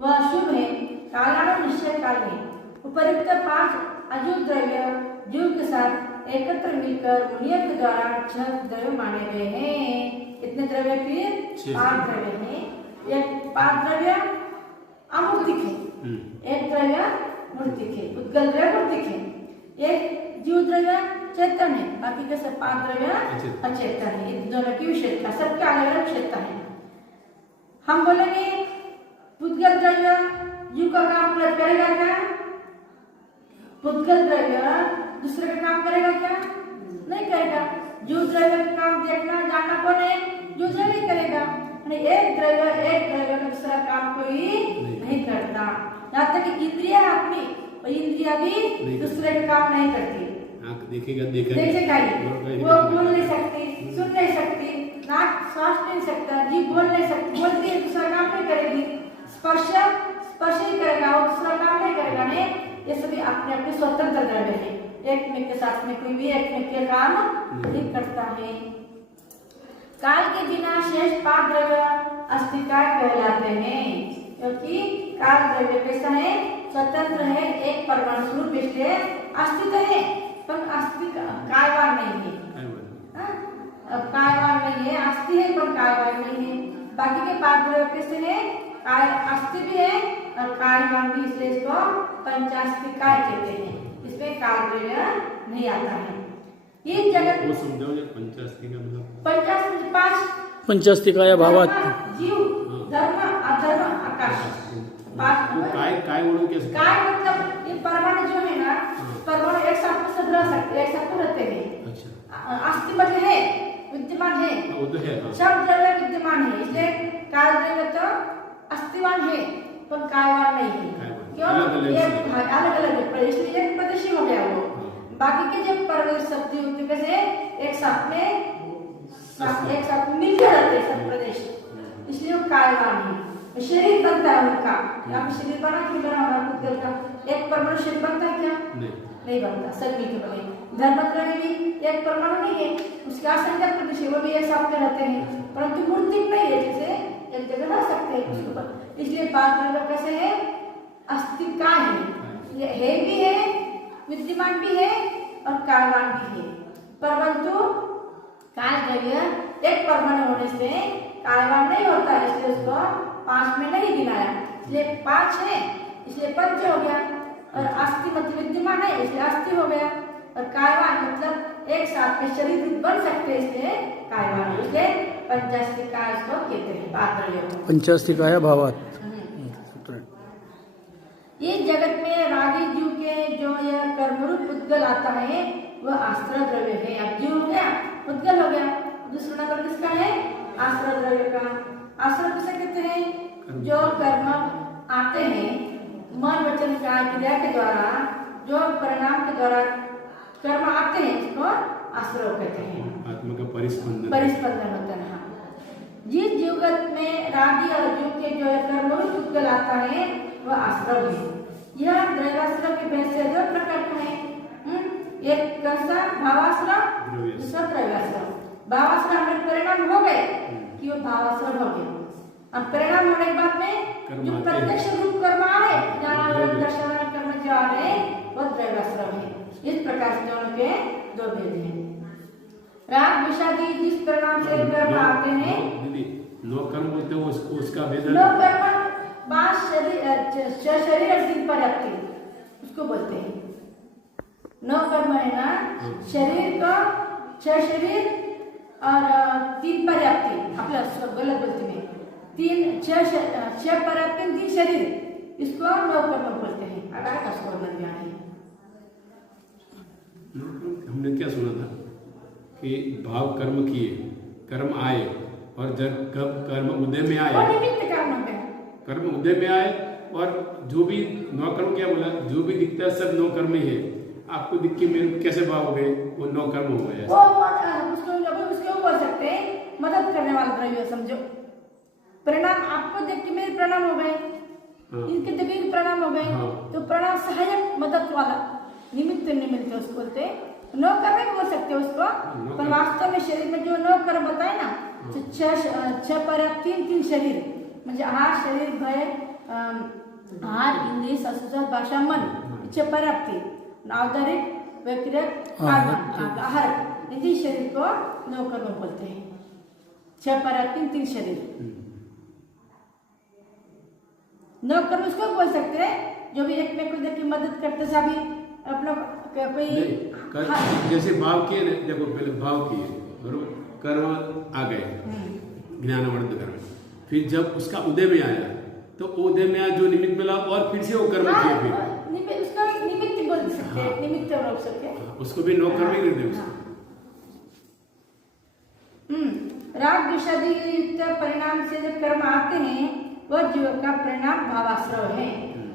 वह शुभ है, कालाणु निश्चय काल है। उपयुक्त 5 अजूत द्रव्य जीव के साथ एकत्र मिलकर मुनियों के द्वारा 6 द्रव्य माने गए हैं। कितने द्रव्य फिर? 5 द्रव्य हैं। एक 5 द्रव्य अमूर्तिक है, एक द्रव्य मूर्तिक है, उद्गल द्रव्य मूर्तिक है, एक जीव द्रव्य चेतन है, बाकी के सब 5 द्रव्य अचेतन है। इन दोनों की विशेषता, सबके अलग अलग विशेषता है। हम बोलेंगे उद्गल द्रव्य जीव का काम करेगा क्या? उद्गल द्रव्य दूसरे का काम करेगा क्या? नहीं करेगा। जीव द्रव्य का काम देखना जानना कौन है? जीव द्रव्य करेगा। एक द्रव्य का दूसरा काम कोई नहीं करता। यहाँ तक कि इंद्रिया अपनी, इंद्रिया भी दूसरे का काम नहीं करती। देखेगा ही वो बोल नहीं सकती, सुन नहीं सकती, नाक सांस नहीं सकता, जीभ बोल नहीं सकती, बोलती है दूसरा काम नहीं करेगी। स्पर्श ही करेगा, वो दूसरा काम नहीं करेगा। नहीं, ये सभी अपने अपने स्वतंत्र द्रव्य है, एक में के साथ में कोई भी एक में के काम नहीं करता है। काल के बिना शेष 5 द्रव्य अस्थिकार कहलाते हैं, क्योंकि काल द्रव्य कैसा है? स्वतंत्र है, एक परमाणु स्वरूप, इसलिए अस्तित्व है पर कायवान नहीं है। कायवान नहीं है, अस्थि है पर कायवान नहीं है। बाकी के 5 द्रव्य कैसे है? अस्थि भी है और कायवान भी, इसलिए इसको पंचास्तिकाय कहते हैं। इसमें काल द्रव्य नहीं आता है। ये जगत वो समझाओ जरा, पंचास्तिका मतलब 5 भावात जीव, धर्म, अधर्म, आकाश। काय बोलो कैसे? काय मतलब ये परमाणु जो है ना, परमाणु एक साथ में सब रह सकते, एक साथ में रहते हैं। अच्छा, अस्तित्व है, विद्यमान है, वो तो है। सब द्रव्य विद्यमान है, इसलिए काल द्रव्य तो अस्तिवान है पर कायवान नहीं है। क्यों? ये अलग अलग है, इसलिए एक प्रदेशी हो गया वो। बाकी के जो प्रदेश सब जीव कैसे एक साथ में मिलकर रहते सब प्रदेश, इसलिए वो कायवान है। शरीर बनता है उनका, यहाँ शरीर बना क्यों बना? हमारा खुद का एक परमाणु शरीर बनता है क्या? नहीं बनता, सब मिलकर बने। धर्मद्रव्य भी एक परमाणु नहीं है, उसका असंख्य प्रदेश है, वो भी एक साथ में रहते हैं, परंतु मूर्तिक नहीं है, जैसे एक जगह रह सकते हैं उसके ऊपर। इसलिए 5 द्रव्य कैसे है? अस्तित्व है भी है, विद्यमान भी है और कायवान भी है। परंतु काल द्रव्य एक परमाणु होने से कायवान नहीं होता, इसलिए उसको 5 में नहीं गिनाया। इसलिए 5 है, इसलिए पंच हो गया। और अस्थि मतलब विद्यमान है, इसलिए अस्थि हो गया। और कायवान मतलब एक साथ में शरीर बन सकते हैं, इसलिए कायवान, इसलिए पंचास्तिका इसको कहते हैं। 5 द्रव्य पंचास्तिकाय भावात। ये जगत में रागी जीव के जो यह कर्मरूप उद्गल आता है वह आश्रय द्रव्य है। अब जीव हो गया, उद्गल हो गया, दूसरा नंबर किसका है? आश्रय द्रव्य का। आश्रय किसे कहते हैं? जो कर्म आते हैं मन वचन काय क्रिया के द्वारा, जो परिणाम के द्वारा कर्म आते हैं, इसको आश्रय कहते हैं। आत्मा का परिस्पंदन होता है। जिस जीवगत में रागी और जीव के जो कर्मरूप उद्गल आता है वह आश्रय है। यह द्रव्याश्रय के भेद से 2 प्रकार का है। एक कैसा? भावाश्रय, दूसरा द्रव्याश्रय। भावाश्रय हमारे परिणाम हो गए कि वो भावाश्रय हो गया। अब परिणाम होने के बाद में जो प्रत्यक्ष रूप कर्म आ रहे, ज्ञान दर्शन कर्म जो आ रहे, वो द्रव्याश्रय है। इस प्रकार से दोनों के 2 भेद हैं। राग विषादी जिस परिणाम से कर्म आते हैं, नो कर्म बोलते हो, उसका भेद नो कर्म 5 शरीर और 3 पर्याप्ति उसको बोलते हैं। नो कर्म है ना, शरीर को 6 शरीर और 3 पर्याप्ति, अपना गलत बोलते हैं, 6 पर्याप्ति 3 शरीर, इसको नो कर्म बोलते हैं। अगर का स्वर्णन ज्ञान है। हमने क्या सुना था कि भाव कर्म किए, कर्म आए, और जब कब कर्म उदय में आए, कर्म उदय में आए, और जो भी नौ कर्म, क्या बोला, जो भी दिखता है सब नौ कर्म ही है। आपको दिख के मेरे कैसे भाव हो गए? वो नौ कर्म हो गए। उसको बोल सकते हैं मदद करने वाला द्रव्य, समझो। परिणाम आपको देख के मेरे प्रणाम हो गए, इनके देख प्रणाम हो गए, तो प्रणाम सहायक मदद वाला, निमित्त निमित्त उसको बोलते हैं। नौ कर्म बोल सकते हो उसको, पर वास्तव में शरीर में जो 9 कर्म बताए ना, 6 पर्याप्त 3 शरीर, म्हणजे हा शरीर भय आहार, इंद्रिय, संस्कार, भाषा, मन, इच्छा, प्राप्ति, औदारिक, व्यतिरिक्त, आहार, इन 3 शरीर को नौकर्म बोलते हैं। 6 प्राप्ति, 3 शरीर। नौकर्म उसको बोल सकते हैं जो भी एक में खुद की मदद करते सभी अपना कोई जैसे भाव किए ना, देखो पहले भाव किए बरोबर, कर्म आ गए, ज्ञानवर्ध कर्म, फिर जब उसका उदय में आया तो उदय में आया जो निमित्त मिला और फिर से वो कर्म किए, फिर उसका निमित्त बोल सकते हैं, निमित्त बोल सकते हैं, उसको भी नौकर्म ही करते उसको। राग द्वेषादि युक्त परिणाम से जब कर्म आते हैं वह जीव का परिणाम भावाश्रय है।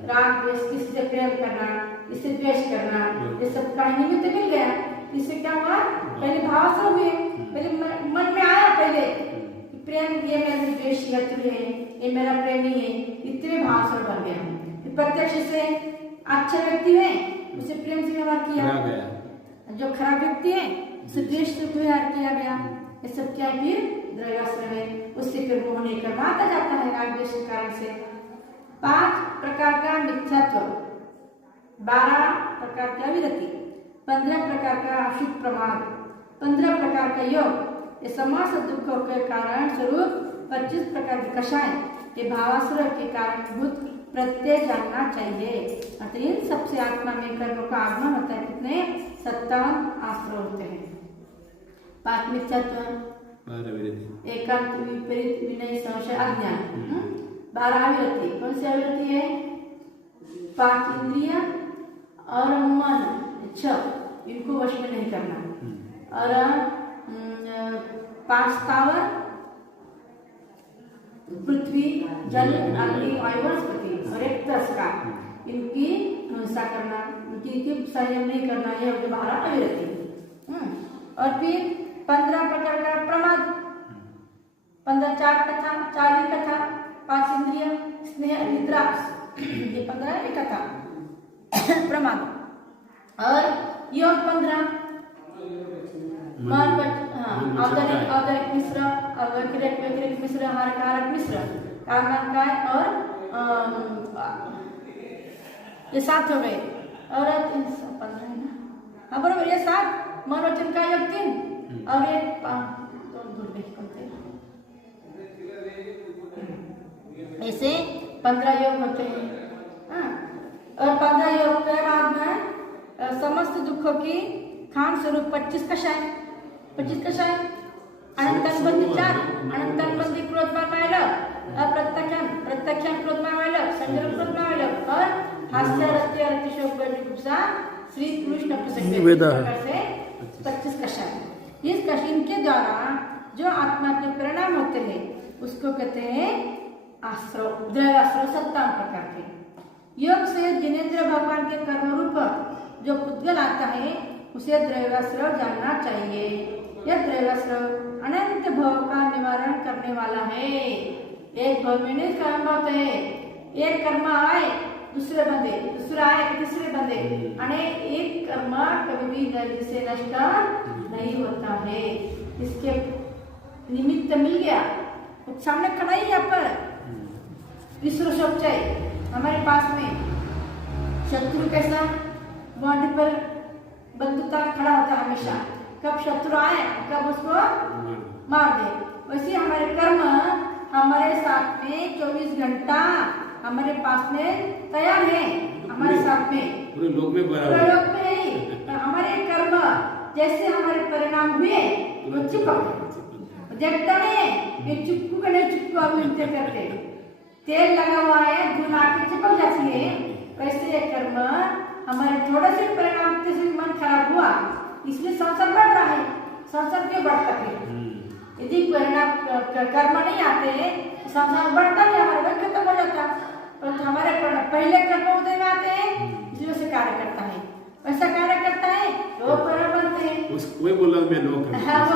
राग द्वेष, किसी से प्रेम करना, किसी से द्वेष करना, ये सब का निमित्त मिल गया। इससे क्या हुआ, पहले भावाश्रय हुए, पहले मन में आया पहले प्रेम, ये मेरा द्वेषी शत्रु है, ये मेरा प्रेमी है, इतने भावाश्रय बन गया। प्रत्यक्ष से अच्छा व्यक्ति है उसे प्रेम से व्यवहार किया, जो खराब व्यक्ति है उसे द्वेष से व्यवहार किया गया। ये सब क्या है, फिर द्रव्याश्रय है, उससे फिर मोह नहीं करना आता जाता है राग द्वेष के कारण से। 5 प्रकार का मिथ्यात्व, 12 प्रकार का विरति, 15 प्रकार का अशुभ प्रमाद, 15 प्रकार का योग, ये समस्त दुखों के कारण स्वरूप 25 प्रकार के कषाय, ये भावाश्रय के कारण भूत प्रत्यय जानना चाहिए। अतः इन सबसे आत्मा में कर्म का आगमन होता है। कितने 57 आश्रय होते हैं। 5 मिथ्यात्व, 1 विपरीत विनय संशय अज्ञान, 12 अविरति। कौन सी अविरति है, 5 इंद्रिय और मन, इच्छा, इनको वश में नहीं करना, और 5 स्थावर, पृथ्वी, जल, अग्नि, वायु, वनस्पति, और 1 तिरस्कार, इनकी हिंसा करना, इनकी संयम नहीं करना, ये 12 अविरति। और फिर 15 प्रकार का प्रमाद, 15 4 कथा, 4 कथा, 5 इंद्रिय, स्नेह, निद्रा, ये 15 कथा प्रमाद। और योग 15, औदरिक मिश्र, व्यतिरिक्त मिश्र, कारक मिश्र, कामकाय, और ये 7 हो गए। और 15 है ना, हाँ बरोबर, ये 7 मनोवचन का योग 3, और ये 5 ऐसे 15 योग होते हैं। और 15 योग के बाद में समस्त दुखों की खान स्वरूप 25 कषाय, 25 कषाय, अनंतनबंदी 4, अनंतनबंदी क्रोधमायलक, अप्रत्यक्षण, प्रत्यक्षण क्रोधमायलक, संजम क्रोधमायलक, और हास्य, रत्य, रतिशोक, गुप्सा, श्री कृष्ण प्रसंग से 25 कषाय। इस कषाय के द्वारा जो आत्मा के परिणाम होते हैं उसको कहते हैं आश्रय, द्रव्याश्रय। 57 प्रकार के योग से जिनेन्द्र भगवान के कर्म रूप जो पुद्गल आता है उसे द्रव्याश्रय जानना चाहिए। यह द्रव्याश्रय अनंत भव का निवारण करने वाला है। एक भव में नहीं कर्म होते हैं, एक कर्म आए दूसरे बंदे, दूसरा आए तीसरे बंदे, एक कर्म कभी भी नरक से नष्ट नहीं होता है। इसके निमित्त मिल गया, सामने खड़ा ही यहाँ पर विश्व सोचाई हमारे पास में। शत्रु कैसा बॉडी पर बंदूक खड़ा होता हमेशा, कब शत्रु आए कब उसको मार दे। वैसे हमारे कर्म हमारे साथ में 24 घंटा हमारे पास में तैयार है, हमारे साथ में पूरे लोक में ही। तो हमारे कर्म जैसे हमारे परिणाम हुए वो चिपक देखता नहीं है, ये चुप्पू का नहीं चुप्पू अब मिलते करते, तेल लगा हुआ है धुल आके चिपक जाती है। वैसे कर्म हमारे थोड़े से परिणाम से मन खराब हुआ, इसलिए संसार बढ़ रहा है। संसार क्यों बढ़ता है? यदि परिणाम कर्म नहीं आते संसार बढ़ता नहीं, हमारा मन खत्म हो जाता। परंतु हमारे पहले कर्म उदय में आते हैं इसलिए उसे कार्य करता है, वैसा कार्य करता है तो कर्म बनते हैं। उसको बोला मैं नो कर, हाँ वो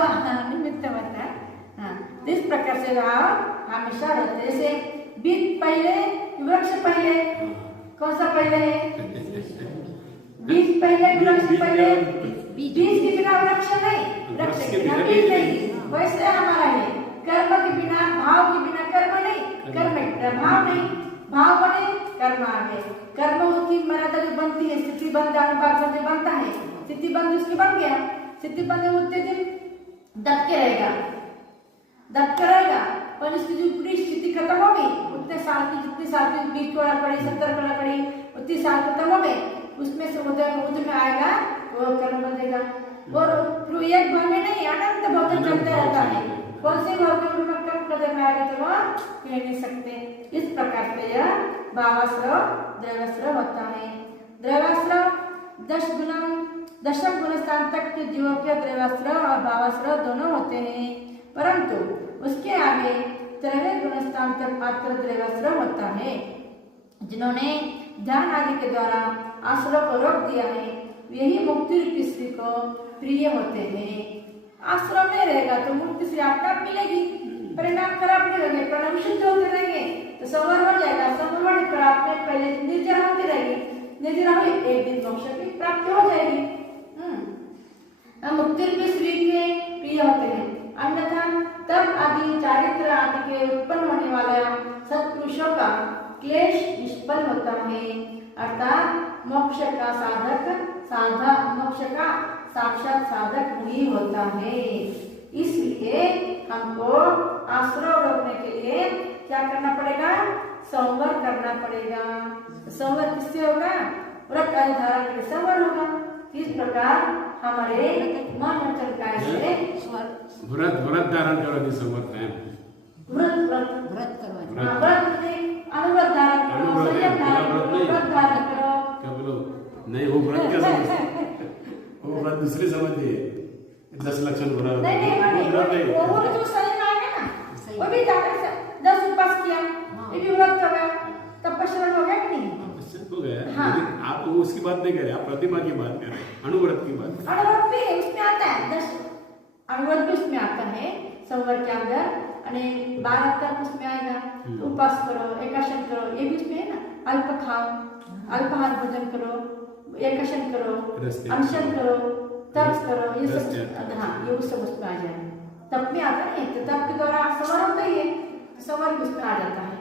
निमित्त बनता है। हाँ, इस प्रकार से भाव हमेशा रहते। जैसे बीज पहले वृक्ष पहले, कौन सा पहले है? बीज पहले वृक्ष पहले, बीज के बिना वृक्ष नहीं, वृक्ष के बिना बीज नहीं। वैसे हमारा है कर्म के बिना भाव के बिना कर्म नहीं, कर्म के बिना भाव नहीं। भाव बने कर्म आवे। कर्म उसकी मर्यादा जो बनती है, स्थिति बंध अनुपात से बनता है, स्थिति बंध उसकी बन गया, स्थिति बंध उतने दिन दबके रहेगा, पर इसकी जो पूरी स्थिति खत्म हो गई, उतने साल की जितने साल की 20 करोड़ पड़ी, 70 करोड़ पड़ी, उतनी साल खत्म हो गए, उसमें से उदय में आएगा वो कर्म बंधेगा। और फिर एक भाव में नहीं, अनंत भाव तक चलता रहता है। कौन से भाव के ऊपर कब कदम आएगा तो वह कह नहीं सकते। इस प्रकार से यह भावाश्रव द्रव्याश्रव होता है। द्रव्याश्रव दशम गुण स्थान तक के जीवों के द्रव्याश्रव और भावाश्रव दोनों होते हैं, परंतु उसके आगे 13वें गुण स्थान तक मात्र द्रव्याश्रव होता है। जिन्होंने ध्यान आदि के द्वारा आश्रव को रोक दिया है, यही मुक्ति रूपी श्री को प्रिय होते हैं। आश्रम में रहेगा तो मुक्ति श्री आपको मिलेगी, परिणाम खराब नहीं होंगे, परिणाम शुद्ध होते रहेंगे तो संवर हो जाएगा। संवर होने पर आपने पहले निर्जरा होती रहेगी, निर्जरा हुई एक दिन मोक्ष की प्राप्ति हो जाएगी। मुक्ति रूपी श्री के प्रिय होते हैं। अन्यथा तब आदि चारित्र आदि के उत्पन्न होने वाला सत्पुरुषों का क्लेश निष्फल होता है, अर्थात मोक्ष का साक्षात साधक नहीं होता है। इसलिए हमको आश्रव रोकने के लिए क्या करना पड़ेगा? संवर करना पड़ेगा। संवर किससे होगा? व्रत आदि धारण करके संवर होगा। इस प्रकार हमारे मन वचन काय से व्रत धारण करो, संवर है व्रत अनुव्रत धारण करो, संयम धारण करो, व्रत धारण करो। क्या बोलो? नहीं, वो व्रत क्या समझते? वो व्रत दूसरी समझिए, 10 लक्षण व्रत नहीं, वो जो संयम आएगा ना, वो भी 10 उपास किया, ये भी व्रत हो गया, तपस्या हो गया कि नहीं? हो गया। हाँ। लेकिन आप वो उसकी बात नहीं कर रहे, आप प्रतिमा की बात कर रहे हैं, अनुव्रत की बात। अनुव्रत भी उसमें आता है, 10 अनुव्रत भी उसमें आता है संवर के अंदर, 12 तक उसमें आएगा। उपास करो, एकादशन करो, ये भी उसमें है ना। अल्प खाओ, अल्पाहार भोजन करो, एकादशन करो, अनशन करो, तप करो, ये सब। हाँ, ये सब उसमें आ जाए। तप में आता है तो तप के दौरान संवर होता ही है, संवर उसमें आ जाता है।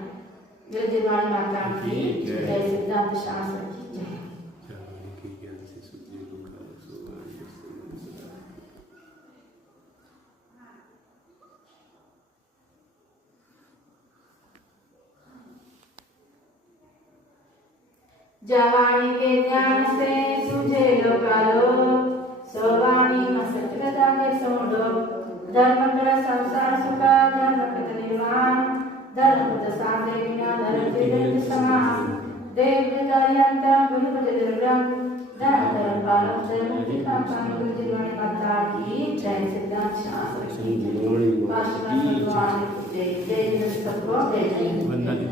जय जयवाणी माता की जय, सिद्धांत शास्त्र की जय। जवानी के ज्ञान से सूझे लोकालो, सोवानी मसकृता के सोडो। धर्म कर संसार सुखा, धर्म कृत निर्वाण, धर्म कृत साधे विना धर्म के समान। देव दयालंत गुरु भज दुर्गम, धर्म पालम से मुक्ति का पानी। जीवन माता की जय, सिद्धांत शास्त्र की जय, वासुदेव भगवान की जय। जय जय।